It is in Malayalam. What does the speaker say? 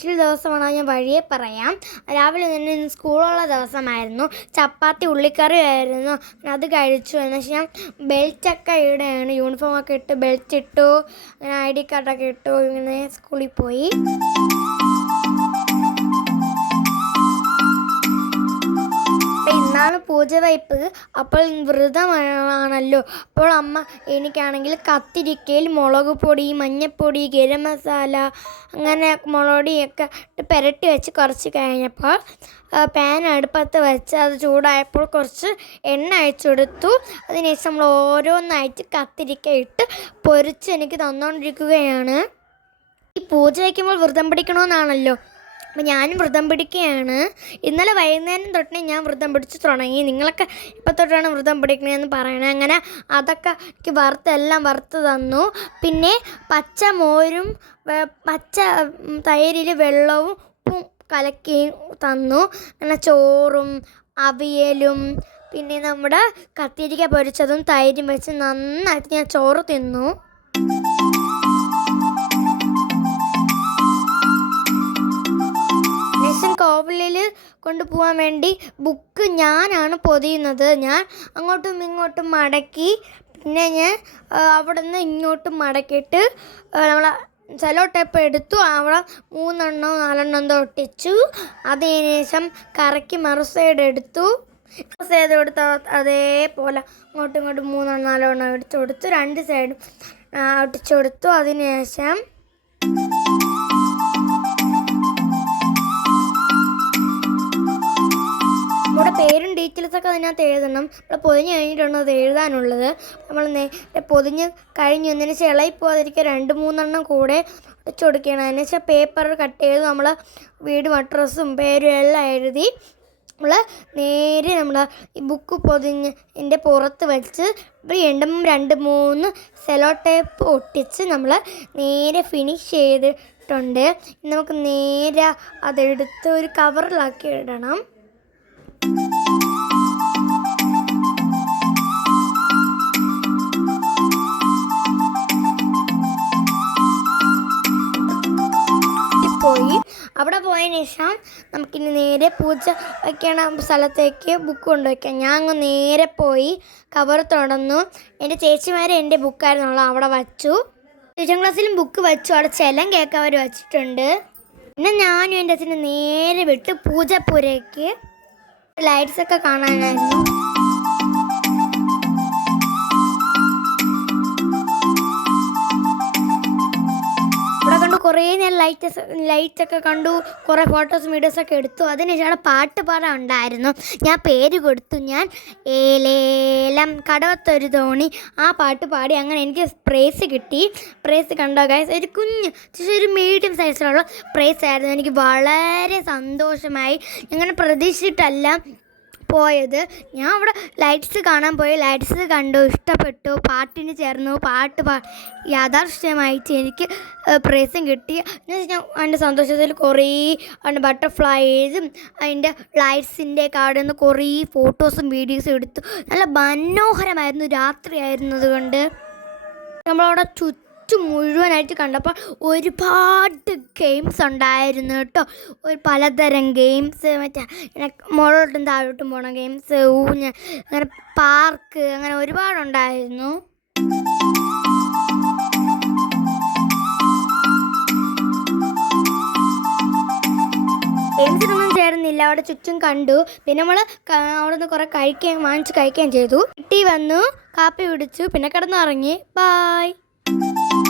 ദിവസമാണ് ദിവസമാണോ ഞാൻ വഴിയെ പറയാം. രാവിലെ തന്നെ ഇന്ന് സ്കൂളുള്ള ദിവസമായിരുന്നു. ചപ്പാത്തി ഉള്ളിക്കറി ആയിരുന്നു. അത് കഴിച്ചു. എന്ന് വെച്ചാൽ ബെൽറ്റൊക്കെ ഇടുകയാണ് യൂണിഫോമൊക്കെ ഇട്ട് ബെൽറ്റ് ഇട്ടു. അങ്ങനെ ഐ ഡി കാർഡൊക്കെ ഇട്ടു. ഇങ്ങനെ സ്കൂളിൽ പോയി. ഇന്നാണ് പൂജ വയ്പ്പ് അപ്പോൾ വ്രതമാണല്ലോ അപ്പോൾ അമ്മ എനിക്കാണെങ്കിൽ കത്തിരിക്കയിൽ മുളക് പൊടി മഞ്ഞൾപ്പൊടി ഗരം മസാല അങ്ങനെ മുളകൊടിയൊക്കെ ഇട്ട് പുരട്ടി വെച്ച് കുറച്ച് കഴിഞ്ഞപ്പോൾ പാൻ അടുപ്പത്ത് വെച്ച് അത് ചൂടായപ്പോൾ കുറച്ച് എണ്ണ അയച്ചെടുത്തു അതിനുശേഷം നമ്മൾ ഓരോന്നായിട്ട് കത്തിരിക്ക ഇട്ട് പൊരിച്ച് എനിക്ക് തന്നുകൊണ്ടിരിക്കുകയാണ് ഈ പൂജ വയ്ക്കുമ്പോൾ വ്രതം പിടിക്കണമെന്നാണല്ലോ അപ്പം ഞാനും വ്രതം പിടിക്കുകയാണ്. ഇന്നലെ വൈകുന്നേരം തൊട്ടേ ഞാൻ വ്രതം പിടിച്ച് തുടങ്ങി. നിങ്ങളൊക്കെ ഇപ്പം തൊട്ടാണ് വ്രതം പിടിക്കണതെന്ന് പറയണേ. അങ്ങനെ അതൊക്കെ എനിക്ക് വറുത്ത് എല്ലാം വറുത്ത് തന്നു. പിന്നെ പച്ച മോരും പച്ച തൈരിൽ വെള്ളവും ഉപ്പും കലക്കി തന്നു. അങ്ങനെ ചോറും അവിയലും പിന്നെ നമ്മുടെ കത്തിരിക്ക പൊരിച്ചതും തൈരും വെച്ച് നന്നായിട്ട് ഞാൻ ചോറ് തിന്നു. കൊണ്ടുപോകാൻ വേണ്ടി ബുക്ക് ഞാനാണ് പൊതിയുന്നത്. ഞാൻ അങ്ങോട്ടും ഇങ്ങോട്ടും മടക്കി പിന്നെ ഞാൻ അവിടെ നിന്ന് ഇങ്ങോട്ടും മടക്കിയിട്ട് നമ്മളെ സെലോ ടേപ്പ് എടുത്തു. അവിടെ മൂന്നെണ്ണോ നാലെണ്ണോ എന്തോ ഒട്ടിച്ചു. അതിന് ശേഷം കറക്കി മറു സൈഡ് എടുത്തു. സൈഡ് കൊടുത്ത അതേപോലെ അങ്ങോട്ടും ഇങ്ങോട്ടും മൂന്നെണ്ണം നാലെണ്ണം എടുത്തു കൊടുത്തു. രണ്ട് സൈഡും ഒട്ടിച്ചു കൊടുത്തു. അതിന് ഒക്കെ അതിനകത്ത് എഴുതണം. നമ്മൾ പൊതിഞ്ഞ് കഴിഞ്ഞിട്ടാണ് അത് എഴുതാനുള്ളത്. നമ്മൾ നേരെ പൊതിഞ്ഞ് കഴിഞ്ഞ് ശേഷം ഇളയി പോകാതിരിക്കുക രണ്ട് മൂന്നെണ്ണം കൂടെ വെച്ച് കൊടുക്കുകയാണ്. അതിന് ശേഷം പേപ്പർ കട്ട് ചെയ്ത് നമ്മൾ വീടും അഡ്രസ്സും പേരും എല്ലാം എഴുതി നമ്മൾ നേരെ നമ്മൾ ഈ ബുക്ക് പൊതിഞ്ഞ് എന്റെ പുറത്ത് വെച്ച് രണ്ടും രണ്ട് മൂന്ന് സെലോ ടേപ്പ് ഒട്ടിച്ച് നമ്മൾ നേരെ ഫിനിഷ് ചെയ്തിട്ടുണ്ട്. നമുക്ക് നേരെ അതെടുത്ത് ഒരു കവറിലാക്കി ഇടണം. അവിടെ പോയതിന് ശേഷം നമുക്കിനി നേരെ പൂജ വയ്ക്കണ സ്ഥലത്തേക്ക് ബുക്ക് കൊണ്ടുവയ്ക്കാം. ഞാൻ അങ്ങ് നേരെ പോയി കവർ തുറന്നു. എന്റെ ചേച്ചിമാരെ എന്റെ ബുക്കായിരുന്നുള്ളൂ അവിടെ വച്ചു. ട്യൂഷൻ ക്ലാസ്സിലും ബുക്ക് വച്ചു. അവിടെ ചെലം കേക്ക് അവർ വെച്ചിട്ടുണ്ട്. പിന്നെ ഞാനും എന്റെ അച്ഛനെ നേരെ വിട്ട് പൂജപ്പുരയ്ക്ക് ലൈറ്റ്സൊക്കെ കാണാനായിരുന്നു. ലൈറ്റ്സ് ഒക്കെ കണ്ടു. കുറേ ഫോട്ടോസ് വീഡിയോസും ഒക്കെ എടുത്തു. അതിനുശേഷം അവിടെ പാട്ട് പാടാൻ ഉണ്ടായിരുന്നു. ഞാൻ പേര് കൊടുത്തു. ഞാൻ ഏലേലം കടവത്തൊരു തോണി. ആ പാട്ട് പാടി അങ്ങനെ എനിക്ക് പ്രൈസ് കിട്ടി. പ്രൈസ് കണ്ടോ ഗൈസ് ഒരു കുഞ്ഞ് ഒരു മീഡിയം സൈസിലുള്ള പ്രൈസ് ആയിരുന്നു. എനിക്ക് വളരെ സന്തോഷമായി. അങ്ങനെ പ്രതീക്ഷിച്ചിട്ടല്ല. പോയത്. ഞാൻ അവിടെ ലൈറ്റ്സ് കാണാൻ പോയി. ലൈറ്റ്സ് കണ്ടു. ഇഷ്ടപ്പെട്ടു. പാട്ടിന് ചേർന്നു. പാട്ട് പാ യാഥാർത്ഥ്യമായിട്ട് എനിക്ക് പ്രൈസും കിട്ടി. എന്ന് വെച്ചാൽ ഞാൻ അതിന്റെ സന്തോഷത്തിൽ കുറേ അതിന്റെ ബട്ടർഫ്ലൈസും അതിന്റെ ലൈറ്റ്സിന്റെ അവിടെ നിന്ന് കുറേ ഫോട്ടോസും വീഡിയോസും എടുത്തു. നല്ല മനോഹരമായിരുന്നു രാത്രിയായിരുന്നത് കൊണ്ട്. നമ്മളവിടെ ചുറ്റും മുഴുവനായിട്ട് കണ്ടപ്പോൾ ഒരുപാട് ഗെയിംസ് ഉണ്ടായിരുന്നു കേട്ടോ. ഒരു പലതരം ഗെയിംസ് മറ്റേ ഇങ്ങനെ മുകളോട്ടും താഴോട്ടും പോണ ഗെയിംസ് ഊഞ്ഞ അങ്ങനെ പാർക്ക് അങ്ങനെ ഒരുപാടുണ്ടായിരുന്നു. ഗെയിംസിനൊന്നും ചേർന്നില്ല അവിടെ ചുറ്റും കണ്ടു. പിന്നെ നമ്മൾ അവിടെ നിന്ന് കുറേ കഴിക്കുകയും വാങ്ങിച്ച് കഴിക്കുകയും ചെയ്തു. കിട്ടി വന്നു കാപ്പി പിടിച്ചു പിന്നെ കിടന്നുറങ്ങി. Bye thank you